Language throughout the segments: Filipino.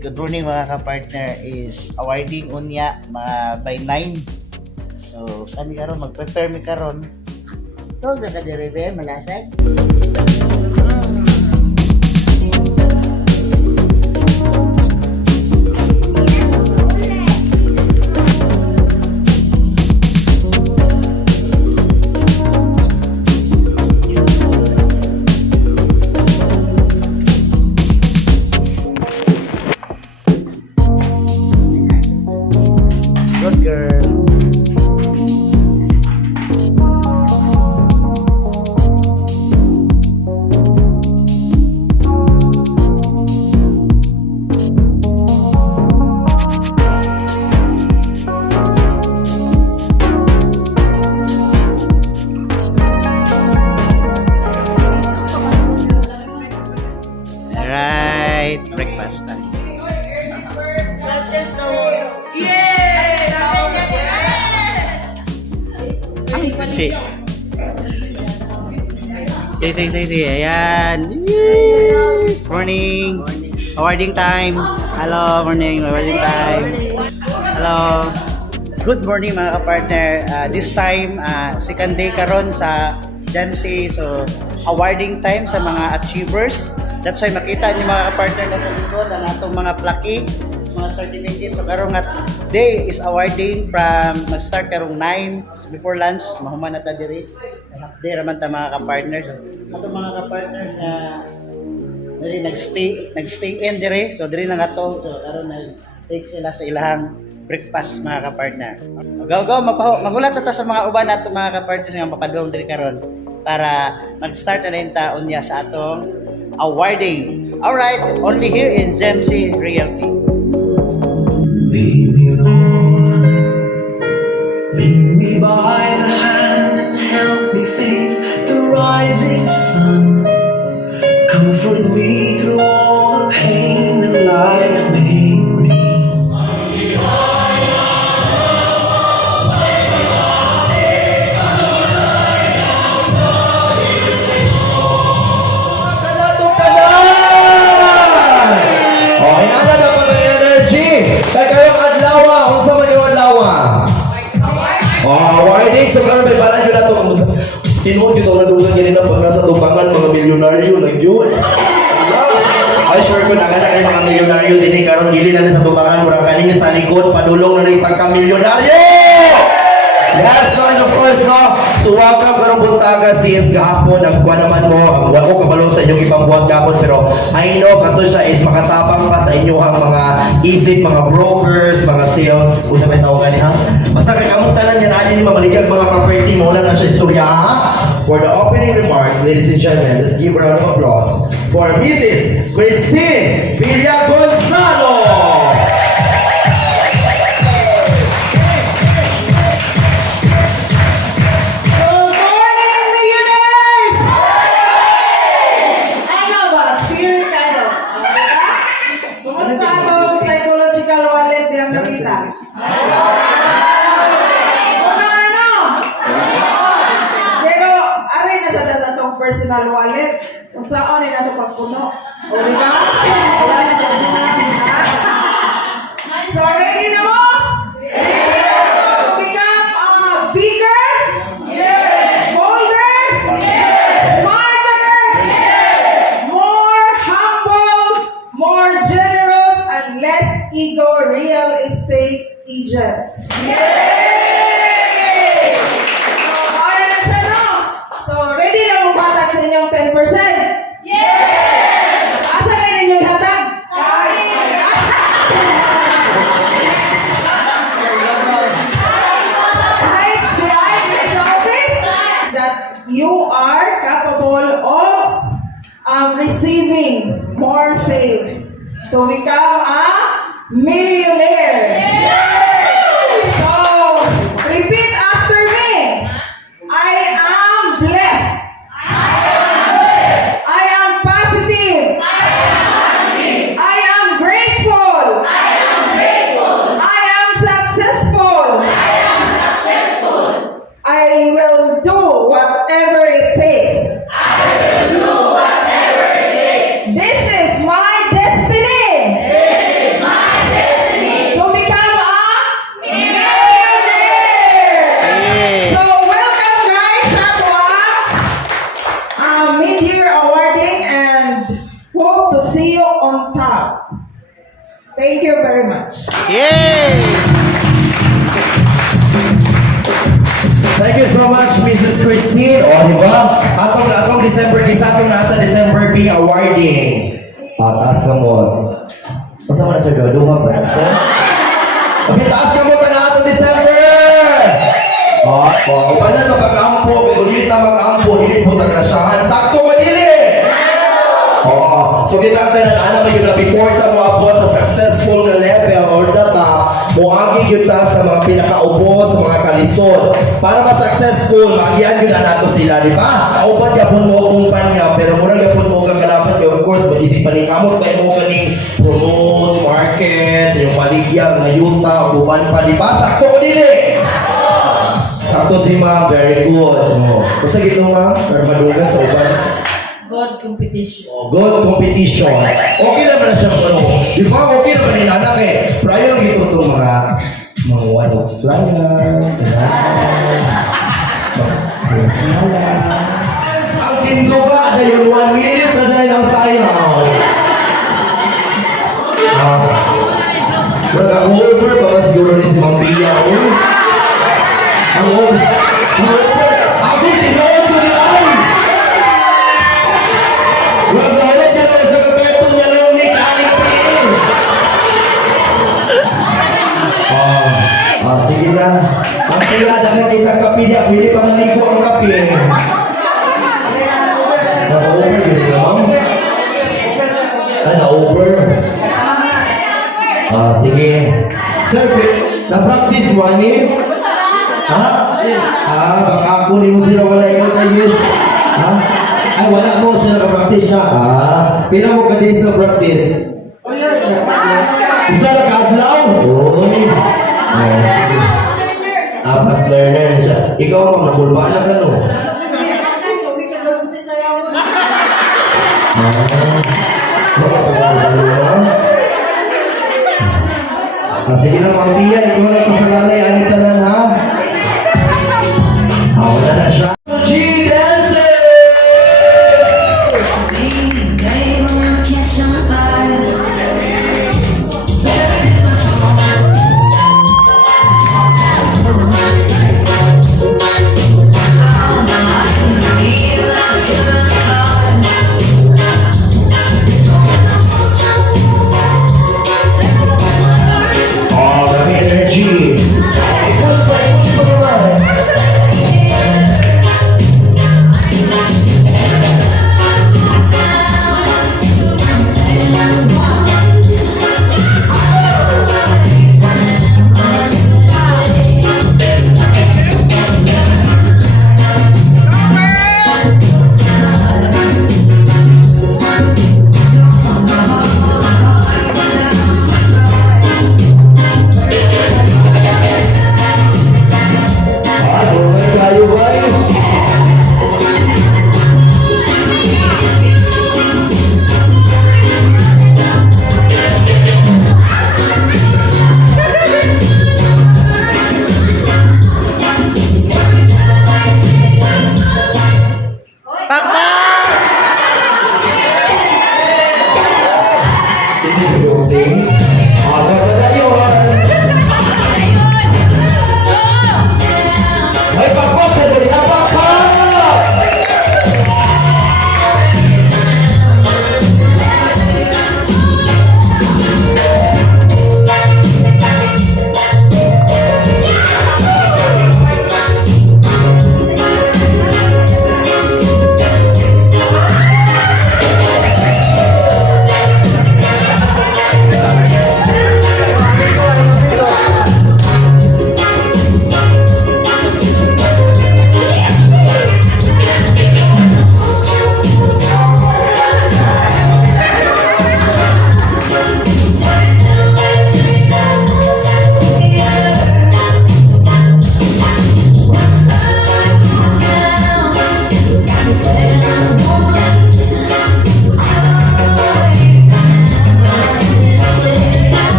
good morning mga ka-partner is awarding unya mga by 9. So, saan karon mag-prepare mi karon? To ka dire be malasag. Good girl. Alright, breakfast time. Sige. Ayan. Yes. Morning. Awarding time. Hello, morning. Awarding time. Hello. Good morning mga ka-partner. This time, second day karon sa Jamsi. So, awarding time sa mga achievers. That's why makita niyo mga ka-partner na sa likod ang atong mga plaque, mga certificates. So, karong at day is awarding from mag-start karong 9 before lunch. Mahuman na ta diri. Half day raman ta mga ka-partner. So, atong mga ka-partner na diri nagstay in diri. So, diri na ato. So, karon nag-take sila sa ilahang breakfast mga ka-partner. Go, magulat sa ta sa mga uban nato mga ka-partners nga mapadong diri karon para mag-start na rin ta unya sa atong awarding. Alright, only here in Jamsi Realty. Lead me, Lord, lead me by the hand and help me face the rising sun. Comfort me through all the pain that life may bring. Awarding sa karon may balan yun na ito. Tinuod ito na dulang ganyan na pag nasa tumbangan mga milyonaryo nagyun. Ay sure ko na kayo mga milyonaryo din karon gili na sa tumbangan murang kaning sa likod padulong na rin pagka-milyonaryo. Yes man, of course no. So welcome karong buntaga since gahapon nagkuha naman mo wala ko kabalo sa inyong ibang buhat gahapon pero I know kato siya is makatapang pa sa inyo ang mga isip, mga brokers, mga sales kung sa may tawag ha. Basta kagamong tanan yan ani ni mamaligag mga property mo na siya istorya ha. For the opening remarks, ladies and gentlemen, let's give a round of applause for Mrs. Christine Villagonzalo. Personal wallet. Kung saan ay nato pagpuno. O di ba? So ready na mo? Ready na mo to become bigger? Yes. Bolder? Yes. Smarter? Yes. More humble, more generous, and less ego real estate agents. Yes. Sa inyong 10%? Yes! Asa kayo ninyo ihatag? Heights behind this office that you are capable of receiving more sales to become a millionaire. Yes! So, repeat after me. I am blessed. I will do whatever it takes. This is my destiny. Thank you so much, Mrs. Christine. O, di ba? Atong December, kisatong nasa December King Awarding. Taas ka mo. Masa mo na sir, duha ba na sir? Okay, taas ka mo ka na atong December! Upala sa pag-ampo, kaya kung dili ta mag-ampo, dili po tagrasyahan. Sakto ka dili! Oo. So, kinakta na alam mo yun na before ta mo abot sa successful na level or na ta, muagi yun ta sa mga pinakaupo, sa mga kalisod. Para ma-successful, magian yun na nato sila, di ba? Kaupan ka po mo kumpanya, pero muna ka po mo kagalapan of course, mag-isipan ni kamot pa mo kaning promote, market, yung paligya, ngayuta, uban pa, di ba? Sakto ko dili! Sakto si Ma, very good. Kung sa gito Ma, pero madugan sa uban. God competition. Good competition. Okay naman na siya po. Di ba? Okay naman ni anak eh. Pero ayaw lang ito itong mga walong playa. Sala. Ang tinduga na yung 1 minute na dahil ang sayaw. Wala ang over pa ba siguro ni si Mang Bia? Ang over. Ako tinawag ko ni Ay! Wag na ulit yan sa karton niya lang ni Kaling Pin. Sige na. Ang sila dahil kita kape niya, pwede pa maligo ang kape. Na-over yun ka, ma'am? Na-over? Sige. Sir, na-practice mo, ani? Ha? Baka kunin mo sila wala yung na-use. Ha? Ay, wala mo siya nakapractice siya. Pila mo ka-days na practice? Isa na ka-adlaw? Uy. Fast learner na siya. Ikaw, ma'am, nabulbaan na ka, no? Sige lang, Ma'am Tia, ikaw na pasalalay, anitanan, ha? Wala na siya. G-Dancer! Energy.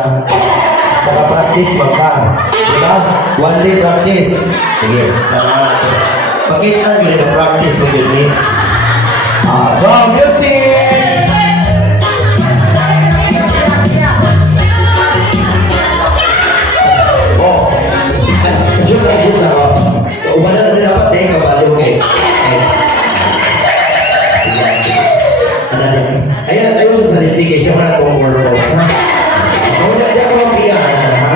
ha? Naka-practice man ka. Diba? One day practice. Sige, tanawa natin. Pakita nyo rin ang practice mo yun eh. Go, music! Oh, shoot na. Umana na rin dapat eh, kabali mo kayo. Ayun, ayaw sa saliti kaya siya wala itong purpose. Hindi ako magpiyahan ha?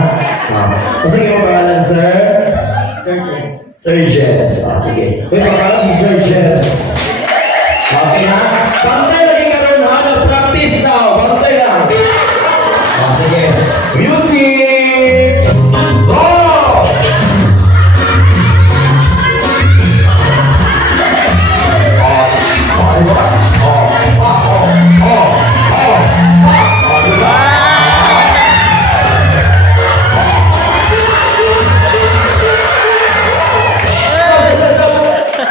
Kasi yung pangalan, sir? Sir James. Sir James. Sige. Uy, pangalan si Sir James. Okay na? Bantay lagi ka ron ha? Nag-practice daw. Bantay lang. Sige. Music! Go!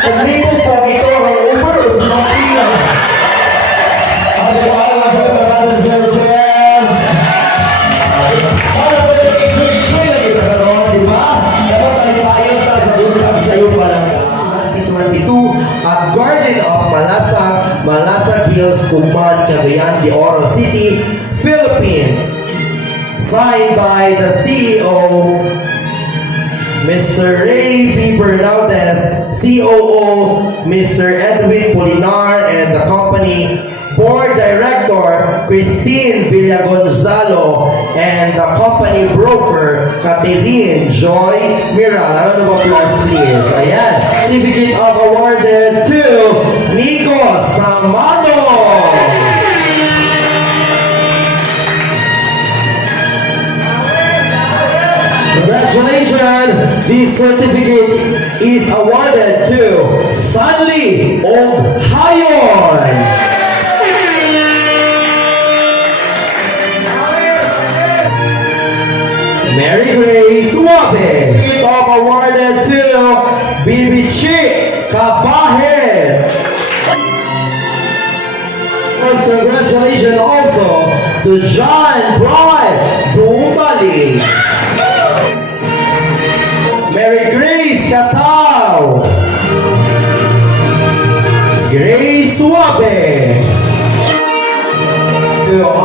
Naglipo po ito ang Uber o sinaktiyan. Ang paawa sa mga Sir James. Para ba yung enjoy lagi ka karoon, di ba? Dapat tayo sa dulang sa iyo palanggaan. 2022 at Garden of Malasag Hills, Kuman, Cagayan de Oro City, Philippines. Signed by the CEO, Mr. Ray B. Bernaldez, COO, Mr. Edwin Polinar, and the company Board Director, Christine Villagonzalo, and the company broker, Catherine Joy Miral. Round of applause, please. Ayan. Certificate of awarded to Nico Samano. Congratulations! This certificate is awarded to Sanli Oghayon. Mary Grace Wabe. It of awarded to Bibichi Kabahed. Congratulations also to John Bright Bumbali. Mary Grace Katao, Grace Wabe,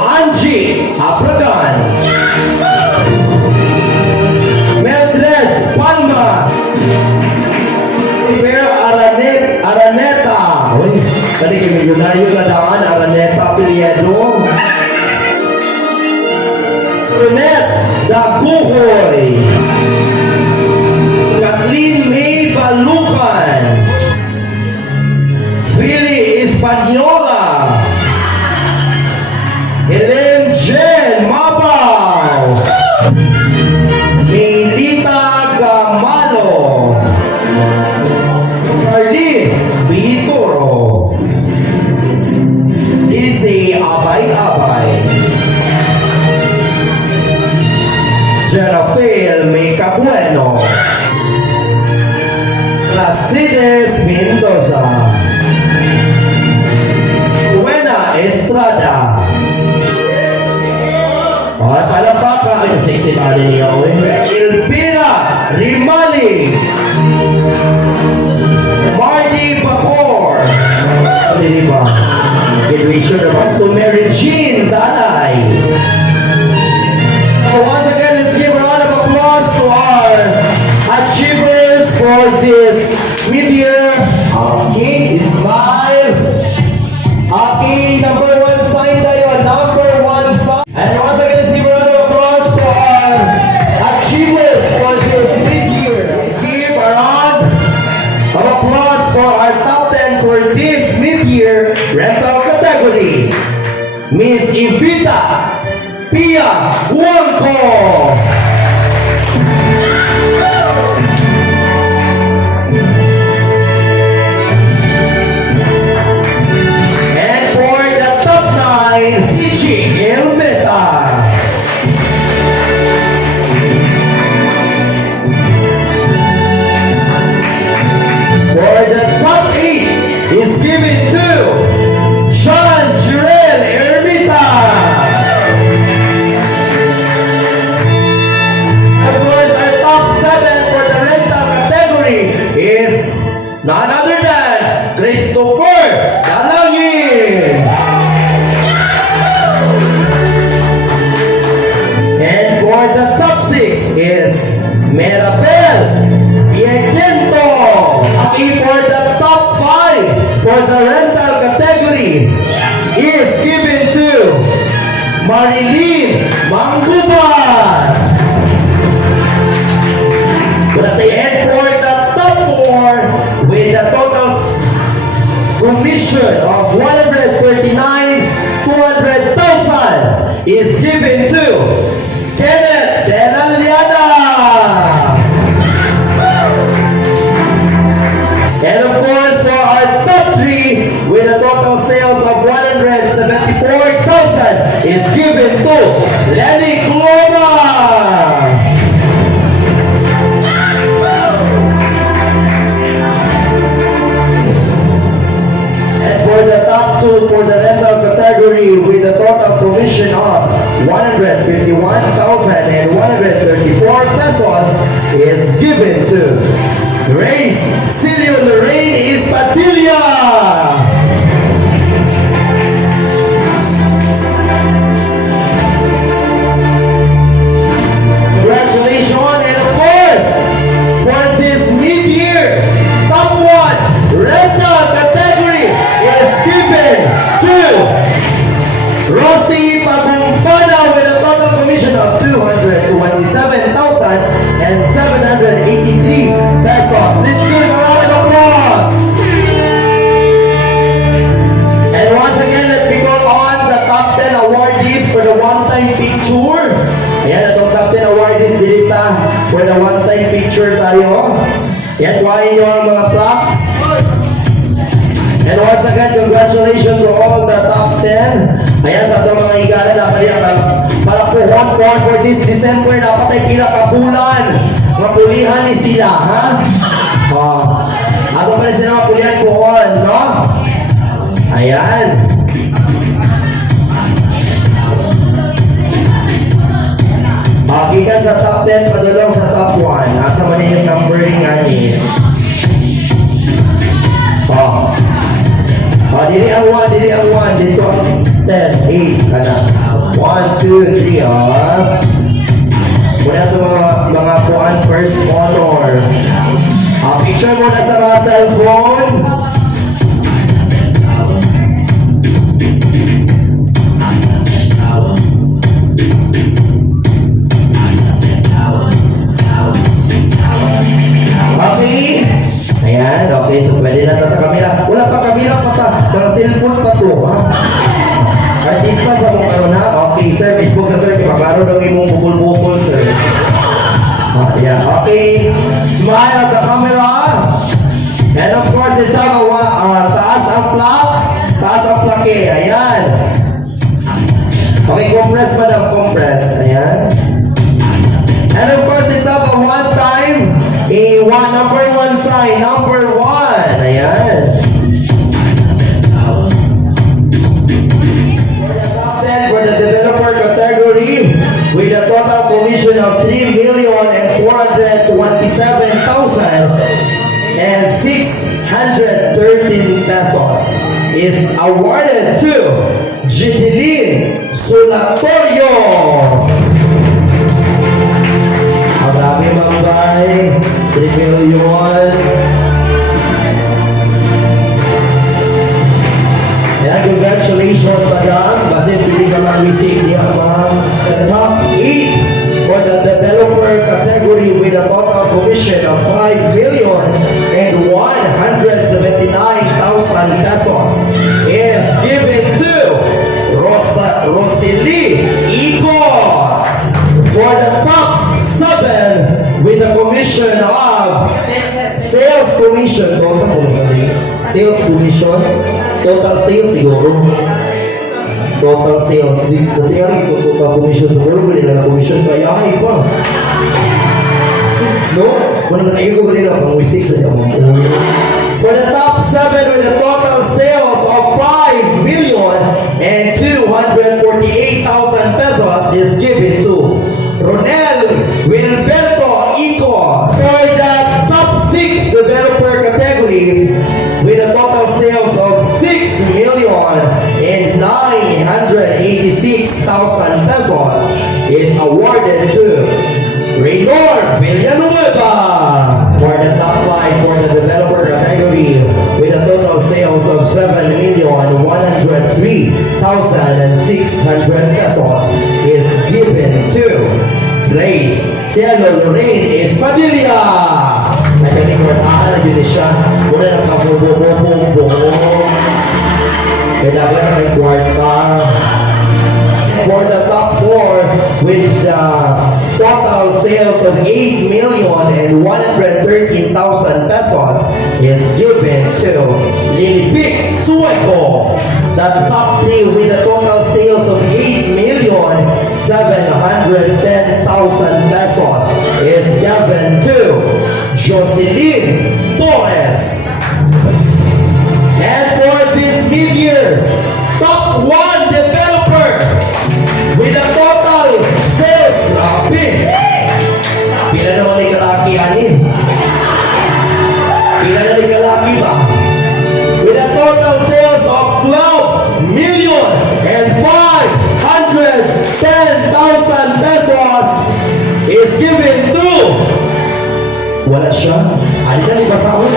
Angie Abragan, Mildred Palma, Araneta, kani kimilyonaryo na daan, Araneta Piliano, Renette Daguhoy, Kathleen May Balukan, Philly Española, Helen Jen Mabaw, Melita Gamalo, Jardine Bitoro, Izzy Abay-Abay, Jerafel May Cabueno, Placides Mendoza, Buena Estrada. Ay, palapaka. Ay, sexy na rin niya, oy. Elvira Rimali, Marty Bacor. Ano di ba? Graduation naman to Mary Jean Danay. Once again, let's give a round of applause to our achievers for this mid-year. Okay, smile. Okay, number one sign tayo, number one sign. And once again, let's give a round of applause to our achievers for this mid-year. Let's give a round of applause for our top 10 for this mid-year rental category. Miss Evita Pia Huangco. And for the top 9, Ichi Elmeta. For the top 8 is given to Sean Jurel Ermita. none other than Christopher Dalangin. And for the top 6 is Mirabel Piequento. Okay, for the top 5 for the rental category is given to Marilyn Mangguban. And for the top 4 with a total commission of 139,200,000 is given to Kenneth De La Liana. And of course, for our top 3 with a total sales of 174,000 is given to Lenny Cloma. For the top 2 for the rental category with a total commission of 151,134 pesos is given to Grace Silvio Lorraine Espadilla. Congratulations, and of course, for this mid-year top 1 rental category is given to Rosie Pagumpana with a total commission of 227,783 pesos. Let's give a round of applause. And once again, let me call on the top 10 awardees for the one-time picture. Ayan, itong top 10 awardees dirita for the one-time picture tayo. Yan, kuhain nyo ang mga plaques. And once again, congratulations to all the top 10. Ayan, sa itong mga higala na kaya para po for this December, dapat ay pila ka bulan. Mapulihan ni sila, ha? Ako pa rin sila mapulihan po no? Ayan. Gikan sa top 10, padulong sa top 1. Asa man yung numbering nga ni. Dili ang 1, dito ang 10, 8, kana. 1, 2, 3, Muna ito mga kuan first honor. Picture muna sa mga cellphone. Okay? Ayan, okay. So, pwede na ito sa camera. Wala pa camera pa ta. Mga cellphone pa to, ha? Artista sa mong karoon, ha? Okay, sir. Facebook sa sir. Maklaro daw yung mong bukol-bukol, sir. Yeah, okay. Smile at the camera. And of course, it's ang taas ang plaque. Taas ang plaque. Ayan. Okay, compress, madam. Compress. Ayan. And of course, it's a one-time number 1 sign. Number 1. Ayan. For the developer category, with a total commission of 3,427,613 pesos, is awarded to Jitilin Sulatorio. Marami mga bay, 3 million. Ayan, congratulations, madam. Basin pili ka mag-receive niya ang top 8 for the developer category with a total commission of 5,179,000 pesos is given to Rosely Iko for the top 7 with a commission of sales commission. Sales commission. Total sales siguro. Total sales. Dati nga rin total commission siguro. Kung nila na commission kaya ay pa. No? Kung na kayo ko kanina pang-wisik sa niya. For the top 7 with a total sales of 5,248,000 pesos is given to Ronel Wilberto Ico. For the top 6 developer category awarded to Raynor Villanueva for the top 5 for the developer category with a total sales of 7,103,600 pesos is given to Grace Cielo Lorraine Espadilla. Nagkanikwartahan na yun siya. Muna nagkapubo-bubo-bubo. Kailangan na may kwarta. For the top 4 with total sales of 8,113,000 pesos is given to Lilipik Sueco. The top 3 with a total sales of 8,710,000 pesos is given to Jocelyn Torres. And for this mid-year, top 1 developer with a total sales, grabe. Pila naman ni kalaki, ani? Pila na ni kalaki ba? With a total sales of 12,510,000 pesos is given to wala siya. Ano na ni basahon?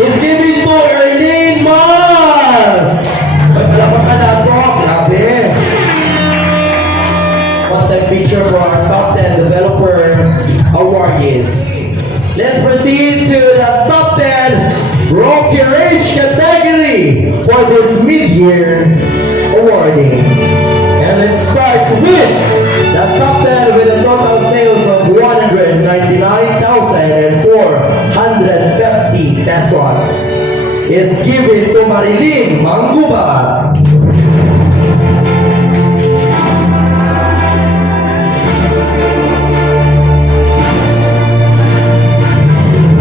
Is given to Erlene Mas. Pagpalapakan na ito. Grabe. Contact picture for our top 10 developer awardees. Let's proceed to the top 10 brokerage category for this mid-year awarding. And let's start with the top 10 with a total sales of 199,450 pesos is given to Marilyn Mangubat.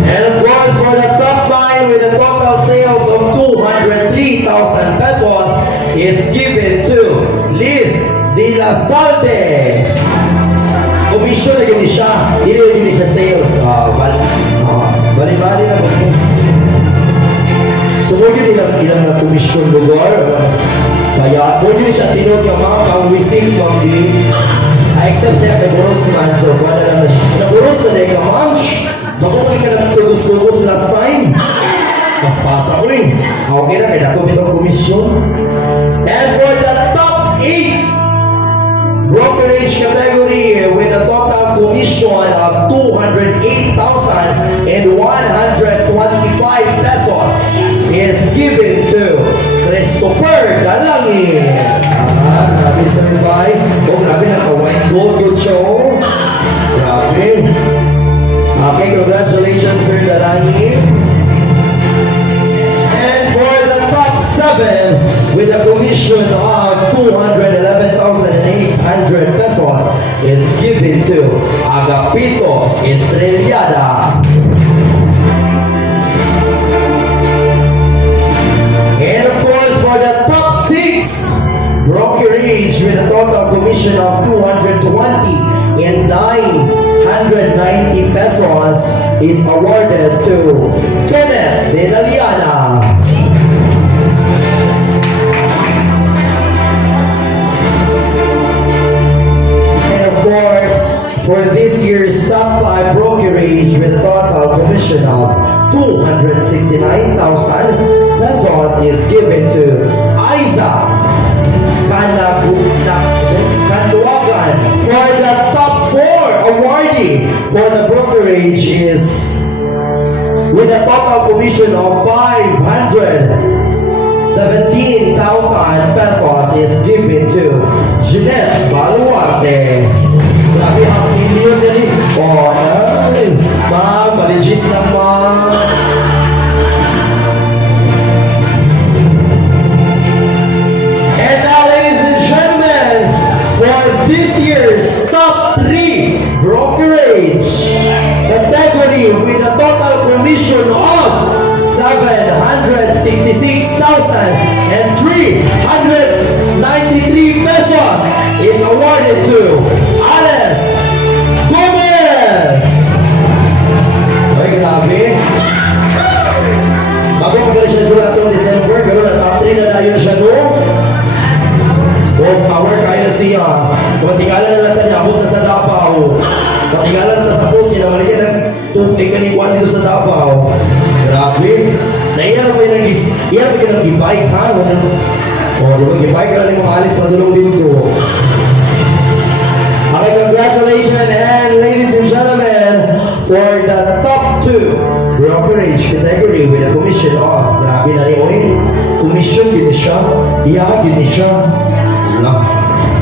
And of course, for the top 9 with a total sales of 203,000 pesos is given to Liz De La Salte. Commission na yun siya. Hindi yun siya sales. Bali-bali na mo. So, mo yun ilang na commission lugar. Kaya, mo yun siya tinod yung mga pang-receive from the except siya kay Borosman. So, wala lang na siya. Naboros na dahil ka, ma'am. Nakumagay ka na tugos-tugos last time. Mas pasa ko eh. Okay na, kaya nakumit ang commission. And for the top 8 brokerage category with a total commission of 208,125 pesos is given to Christopher Dalangin. Grabe survive. Grabe naka-white gold good show. Grabe. Okay, congratulations Sir Dalangin. And for the top 7 with a commission of 211,800 pesos is given to Agapito Estrellada. And of course, for the top 6 brokerage with a total commission of 220 and 990 pesos is awarded to Kenneth De La Liana. For this year's top 5 brokerage with a total commission of 269,000 pesos is given to Isaac Kanduagan. For the top 4 awardee for the brokerage is with a total commission of 517,000 pesos is given to Jeanette Baluarte. Grabe ang million na rin. Oh, ay. Ma'am, maligis naman. And now, ladies and gentlemen, for this year's top 3 brokerage category with a total commission of 766,393 pesos is awarded to Alice Gomez. Ay, grabe. Bago magaling siya sulat ng December, gano'n na top 3 na dayon siya no? Oh, power kaya na siya. matingala na lang tayo, abot na sa Davao. Matingala na sa post, kinamalikin ng tubig kanikuan dito sa Davao. Grabe. Na iyan ba yung nagis, iyan ba yung nag-e-bike ha? O, di ba, e-bike na rin mga alis padulong dito. Okay, congratulations and ladies and gentlemen for the top 2 brokerage category with a commission of, grabe na rin, oy, commission din siya, iya din siya. Lang,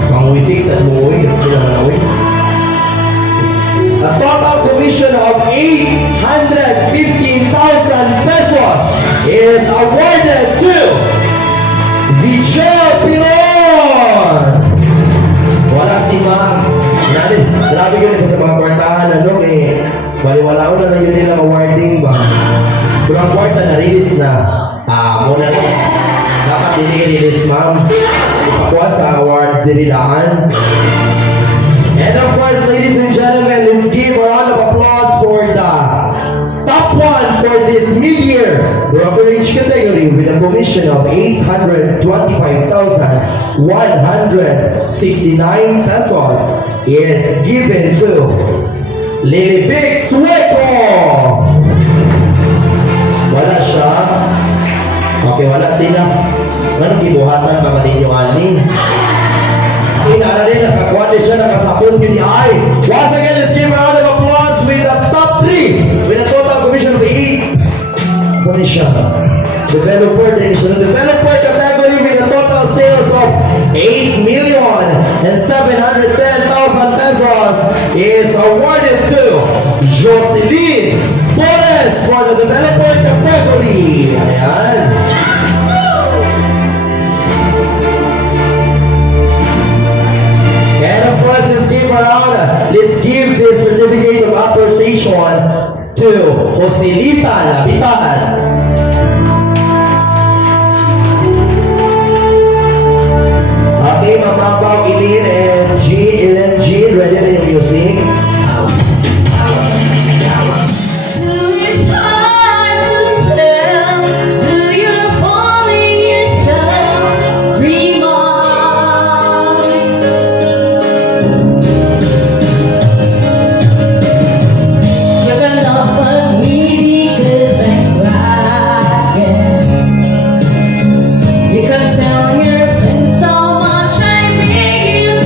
pang-wisik sa umuwi, grabe naman na, oy. A total commission of 815,000 pesos is awarded to the champion! Wala si Ma'am. Grabe yun ito sa mga kwartahan, ano, kay waliwalaon na lang yun nilang awarding ba? Kung ang kwarta na-release na, muna na. Dapat hindi i-release, Ma'am. Ipakuha sa award dinilaan. And of course, ladies and gentlemen, let's give a round of applause for the top 1 for this mid-year brokerage category with a commission of 825,169 pesos is given to Lily Big Sueco. Wala siya. Okay, wala sila. Anong gibuhatan pa man ninyo, Ani? Inana din, nakakuha din siya, nakasapon yun ni Ay. Once again, let's give a round of applause with the top 3 with a total commission of 8. Ano siya? Developer din siya. Developer category with a total sales of 8,710,000 pesos is awarded to Jocelyn Bones for the developer category. Ayan. And of course, let's give this certificate of appreciation to Joselita Labitan. Okay, Mamabaw, Eileen and Jean, ready na yung music? It's hard to tell. Do you falling yourself? Dream on. You can love me because I'm crying. You can tell your friends how much I make you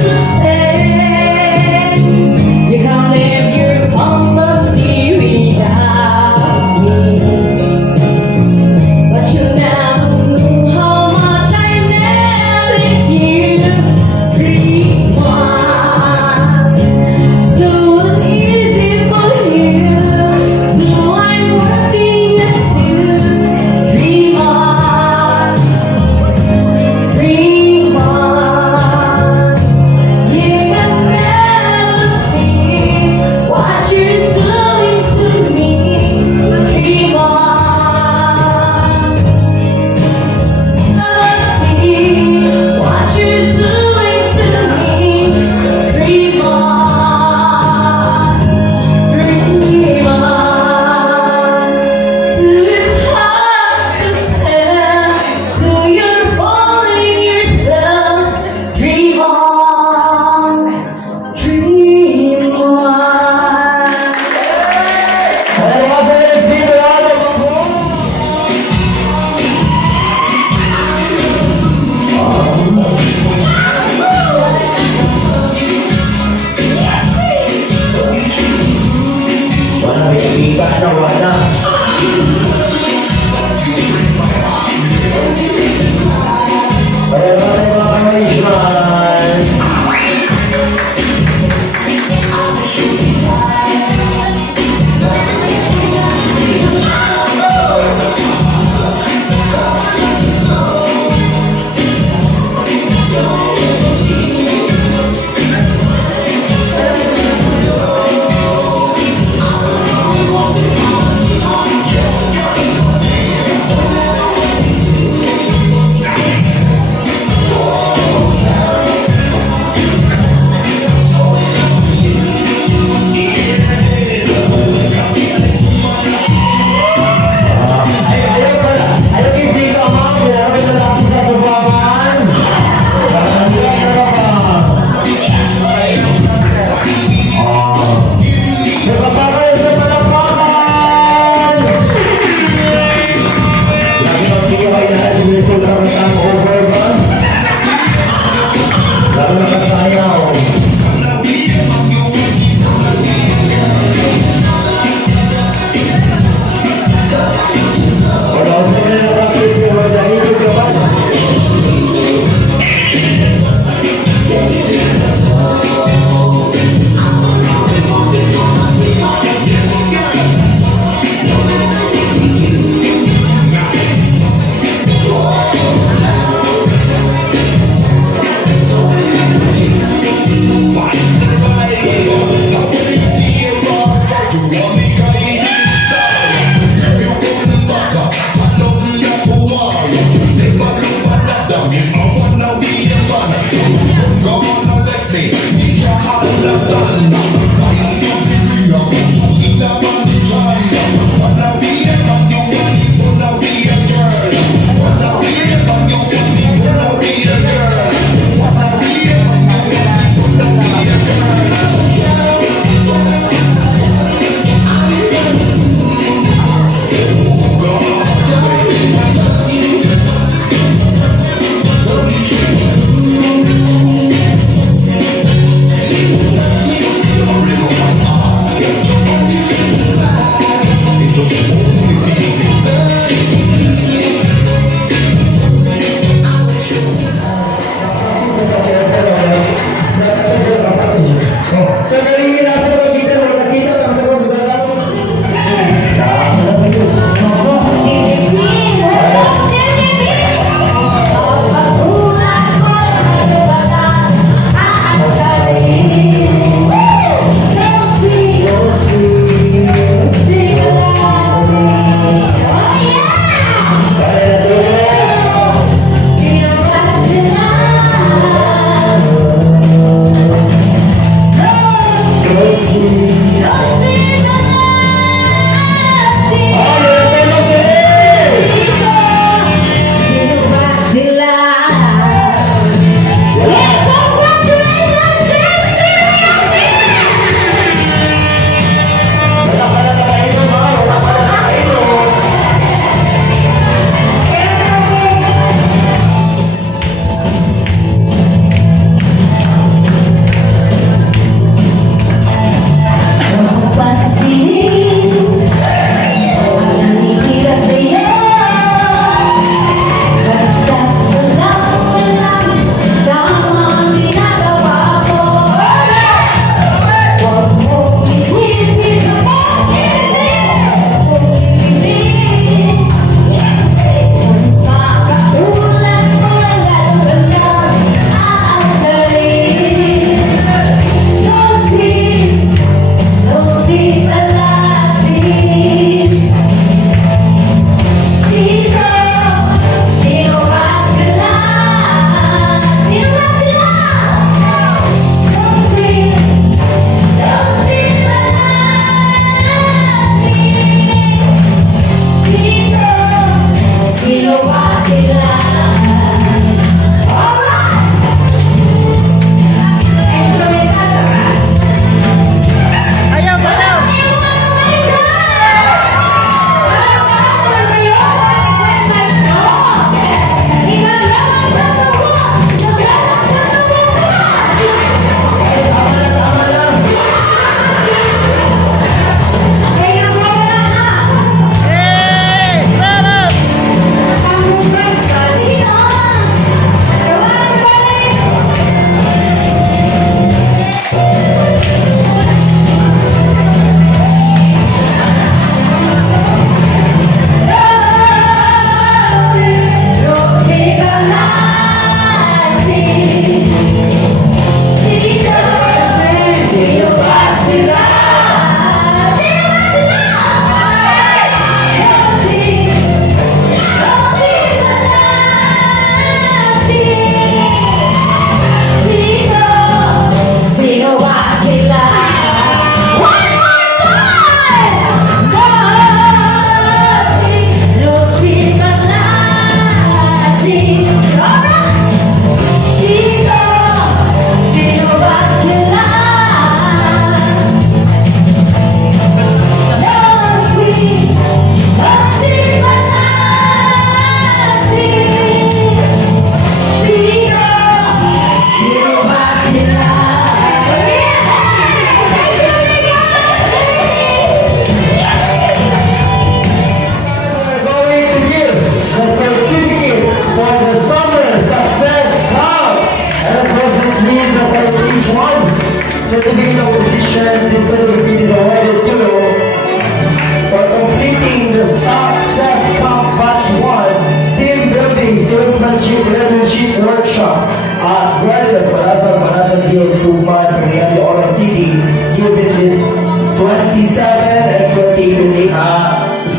So, nalingin na sa mga kita, nakakita, ang sagot sa mga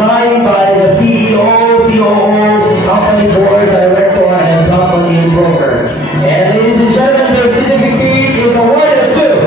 signed by the CEO, COO, company board director, and company broker. And ladies and gentlemen, their certificate is awarded to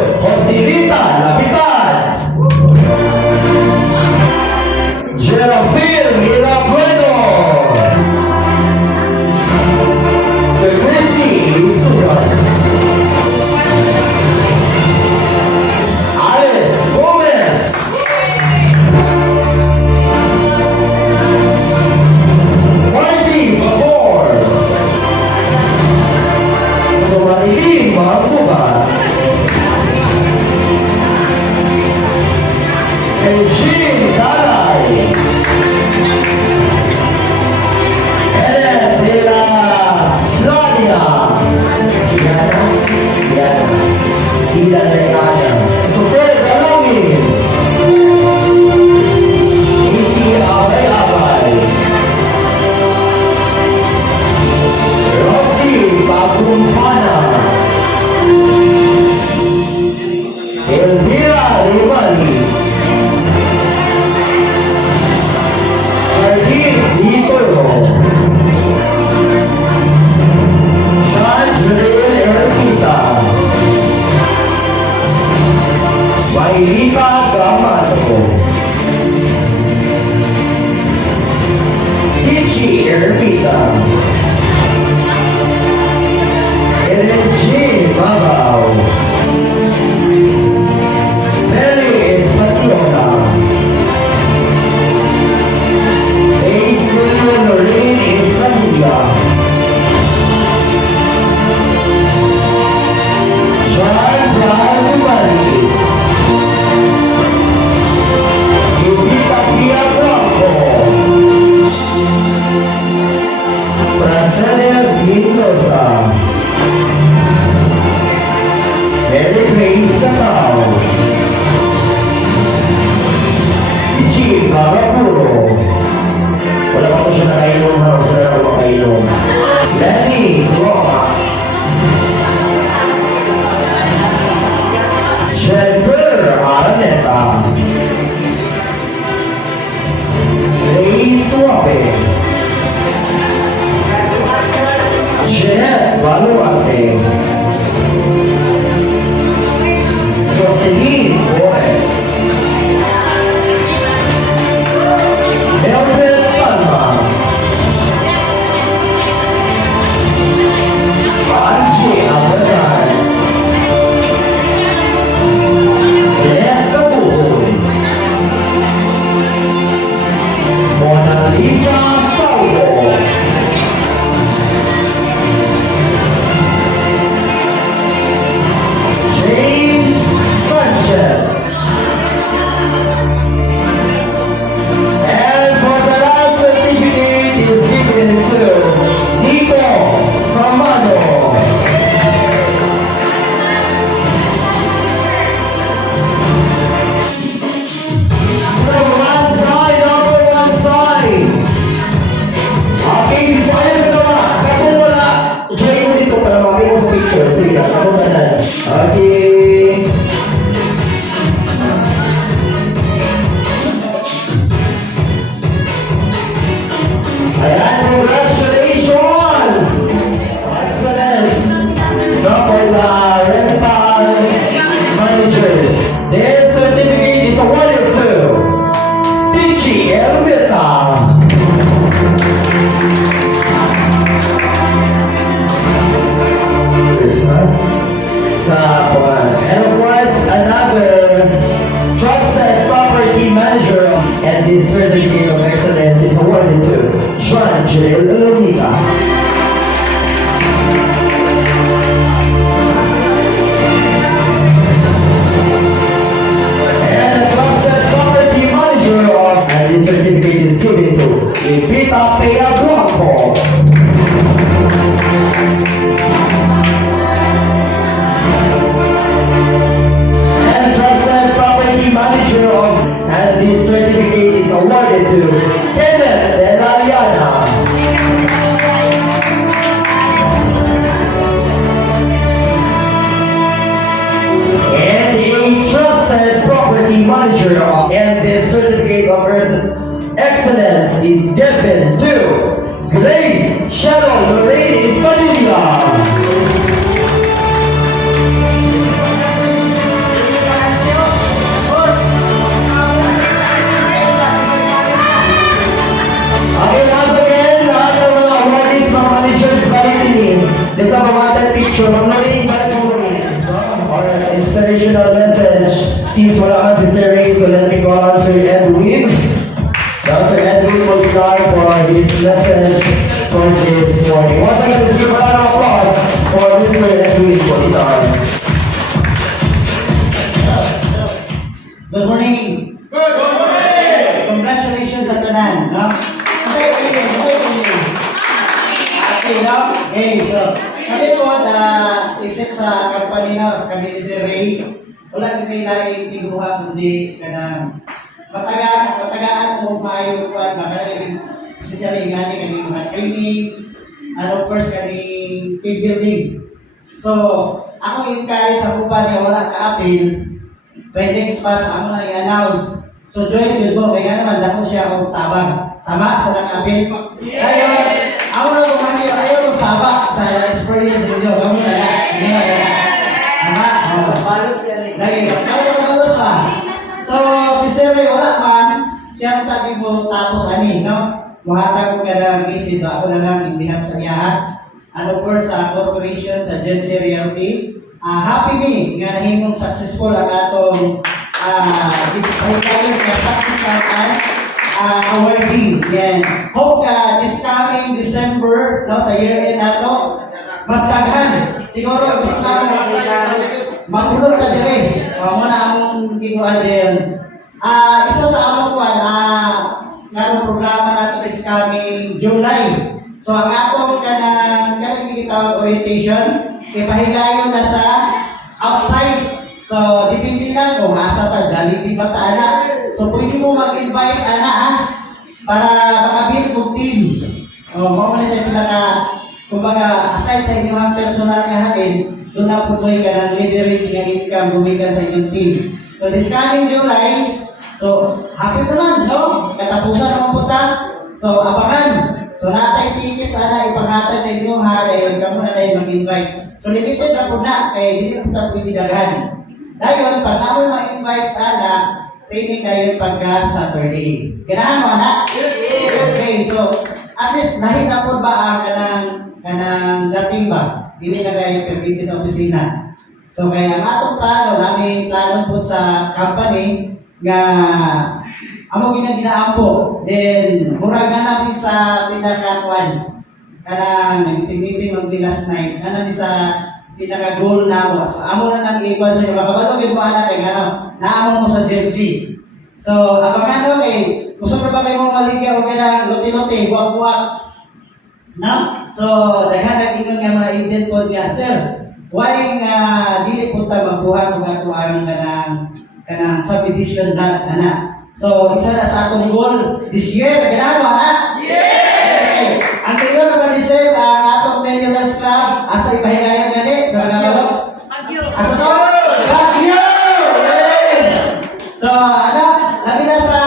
Ilian Regana. Super Galangin. Isi Abay-Abay. Rossi Pagumpana. Elvira Rumali. Jardín Nicolo. Sean Jurel Erquita. Maylita Gamato. Ichi Erquita. Ellen G. Mabao. Meli Espatlona. Silvia Lorraine Escamilla. John Brown Dumali. Yubita Pia Blanco. Brasilias Mendoza. Mary Grace Cacao. Ichi Bagapuro. Wala pa ko siya nakainom ha, gusto na ako makainom. Lenny, Roma. Jennifer Araneta. Ray Suave. Jeanette Baluarte. Jocelyn Torres. Melvin Palma. Angie Abadar. Jeanette Kabuhoy. Mona Lisa Saulo. James Sanchez. And for the last certificate is given to Nico Samano. From one side, over one side. Okay, before I sa gawa, kako wala. Join mo dito para makita mo sa picture. Sige na, kako na na. Okay. Ayan, congratulations! Excellence! For the rental managers. This certificate is awarded to Pichi Elvita. Sa and of course, another trusted property manager, and this certificate of excellence is awarded to Juan Gil Lumita. And the trusted property manager of, and this certificate is given to Ipita Pea Blanco. And trusted property manager of, and this certificate is awarded to Kenneth De La Liana. And a trusted property manager of, and this certificate of excellence is given to Grace Shadow Lorraine Espadilla. Okay, once again, lahat ng mga awardees, mga managers, balik din. Let's have a one-time picture. Ma'am Lorraine, balik mo Lorraine. Our inspirational message. Since wala ka si Sir Ray, so let me call on Sir Edwin. Now Sir Edwin will start for his message for this morning. Once again, let's give a round of applause for Mr. Edwin Bolitar. Good morning. Good morning. Congratulations sa tanan, no? Okay, no? Okay, so Kami po, isip sa company na kami ni Sir Ray, wala na kailangan tiguha kundi ka na matagaan mo maayo pa, makaling especially ngani kami mga trainings, and of course kami team building. So, ako encourage sa kupa niya wala ka-appeal, by next pass ako na i-announce. So, join good mo, kaya naman dako siya akong tabang. Tama? Sa nang-appeal. Kaya, ako na kumani, ayaw mo saba sa experience ninyo. Kamu na yan. Hindi na yan. Tama? Balos yan. Lagi, balos pa. So, si Sir Ray, wala man, siya ang tabi mo tapos ani, no? Mahatag ko ka ng message, so ako na lang indihap sa iyahan. And of course, sa corporation, sa GMC Realty, happy me nga nahimong successful ang atong awarding. Yan. Hope this coming December, no, sa year-end nato, mas daghan. Siguro, gusto naman matulog na dire. Muna among gibuan din. Isa sa among kuwan, nga programa nato is coming July. So, ang atong kanang gitawag orientation, ipahigayon na sa outside. So, depende lang kung asa ta, Jollibee ba ta, ana. So, pwede mo mag-invite, ana, para makabuild kong team. Mao na sa pinaka, kumbaga, aside sa inyong personal nga hatin, doon na po ka ng leverage nga income gumikan sa inyong team. So, this coming July, so, happy naman, no? Katapusan naman po ta. So, abangan. So, natay tickets, ana, ipanghatag sa inyong hatin, kamo na tayo mag-invite. So, limited na po na, kaya hindi po ta pwede daghan. Dayon, pag namin ma-invite sana, training kayo pagka Saturday. Kailangan mo, anak? Okay, so, at least, nahita po ba ang kanang dating ba? Dili na kayo permiti sa opisina. So, kaya ang atong plano, namin plano po sa company, nga, amo ginaampo. Then, murag na natin sa pinakakuan. Kanang, meeting mag last night, na natin sa pinaka-goal na mo. So, amo na nang i-equal sa iyo. Makabalogin mo anak kay gano'n. Naamo mo sa GMC. So, abangan daw kay, gusto na ba kayo mong maligya o kailang lote-lote, buwak-buwak? No? So, daghan nag-ingon nga mga agent po niya, Sir, why dili po ta magbuhat kung ato ang kanang subdivision lot, anak? So, isa na sa atong goal this year. Kailangan mo, anak? Okay. Ang kayo na ba-deserve ang atong Pendulous Club, asa ipahigayan gani? Sa nagawalo? Asa to? Baguio! Yes! So, ano, labi na sa,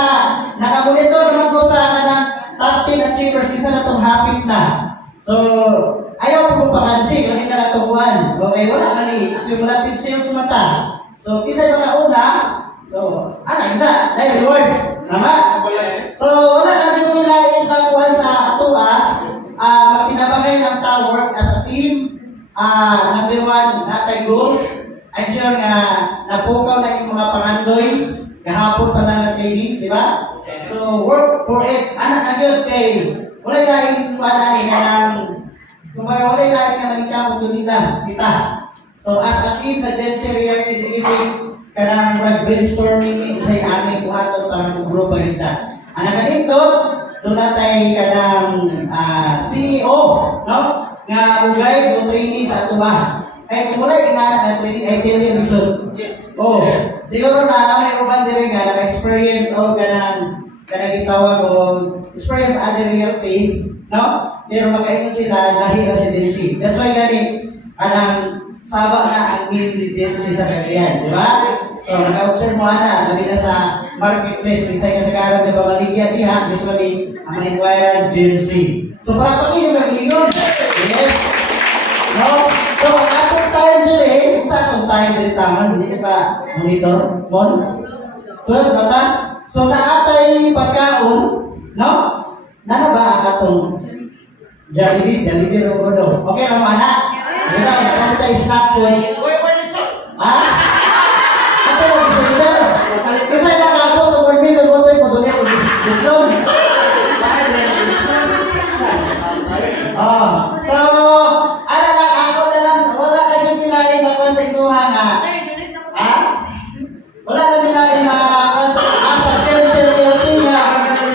nakamonitor naman ko sa kanang top 10 achievers, isa na itong hapit na. So, ayaw ko pakansi, kung hindi na natubuan. Okay, wala mali, accumulative sales mata. So, isa yung una, so, hindi, dahil rewards. Tama? So, wala natin nilain nakuhan sa atua, magtinabangay ng work as a team. Number 1, natay goals. I'm sure nga napukaw na yung mga pangandoy. Kahapon pa lang na training, di ba? So, work for it. Anak yun kay, wala kain kuha na kumbaga wala kain na manikang usulita, kita. So, as a team sa GMC Realty Security, kanang brainstorming sa aming buhaton para mag-grow pa rin ta. Anak ganito, doon natin kanang CEO, no? Nga ugay o training sa atuba. Ay kung wala ingana na training ay television. Oh, siguro na may uban diri nga na-experience o kanang gitawag o experience other reality, no? Pero makaingon sila lahi residency. That's why gani kanang saba na ang intelligence sa kagayan, di ba? So, naka-observe mo na, labi na sa marketplace, minsay ka nag-aaral na pamaligya diha, usually, ang inquirer, GMC. So, para pa kayo nag-ingon. Yes. No? So, ang atong time diri, kung sa atong time diri taman, hindi pa monitor, mon? 12, bata? So, naatay pagkaon, no? Nana ba ang atong Jollibee ro ko daw. Okay, ano anak? Wala, kung tayo snack po. Ha? Ito, sir. Kasi nakako, tungkol nito, mo tayo po doon yung Dixon. So, ala lang, ako na lang, wala na yung pilain ako sa inuha nga. Ha? Wala na pilain mga asa Chelsea Realty nga.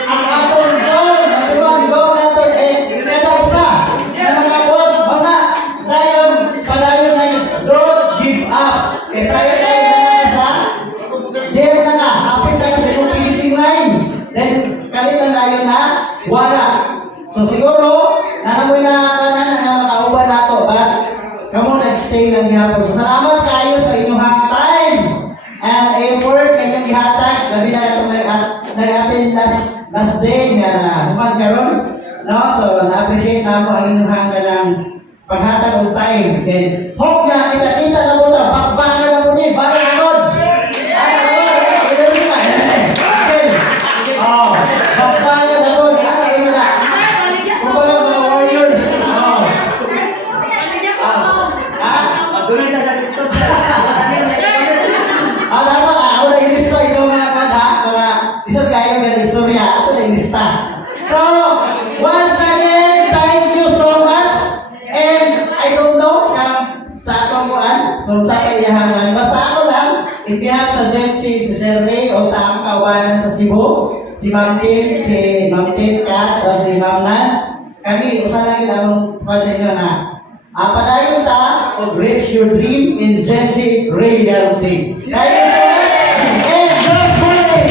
Ang atong goal, ang goal natin, kaya isa, ang mga goal, mga, tayo, kayo na wala. So siguro, nanamoy na makauban nato, but kamo nag-stay ng gihapon. So salamat kayo sa inyong time and effort na inyong gihatag. Labi na itong nag-attend last day na human karon. No? So na-appreciate na mo ang inyong kanang paghatag ng time. And hope na kita-kita na mo ito. Bakbakan na mo ni, bala na mo. Bakbakan na mo. Asa yun na. Kung wala mga warriors. Patuloy na sa tiktok. Dapat ako na ilista ikaw mga kada para isang kayo ng istorya. Ako na ilista. So, once again, thank you so much. And I don't know sa atong kuan kung sa kaiyahangan. Basta ako lang, in behalf sa Gemsi, si Sir Ray, o sa akong kawanan sa Cebu, si Ma'am Tim, si Ma'am Tim Kat, o si Ma'am Nance, kami, usahan lang ang kuan sa inyo na padayon ta o reach your dream in Gemsi Realty. Thank you so much. And good morning!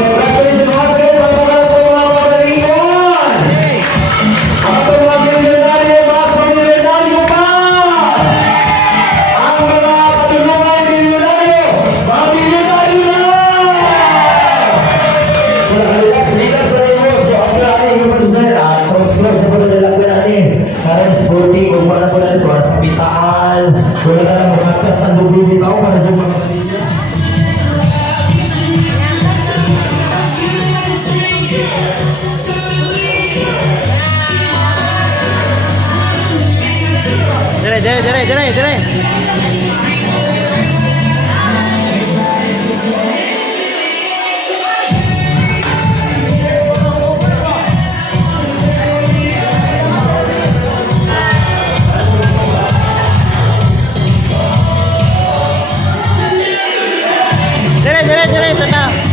Congratulations once again, mga pagalingon! Ang mga milyonaryo, mas milyonaryo pa! Ang mga patulungan milyonaryo, mga milyonaryo na! So, relax na rin mo. So, ang planning mo sa cross-cross na po na nilagyan natin. Karang sporting, kung paano po natin para sa pitaan. Kung wala lang mga sa dubi bitaw para dyan mga kanina. Dire. Tana.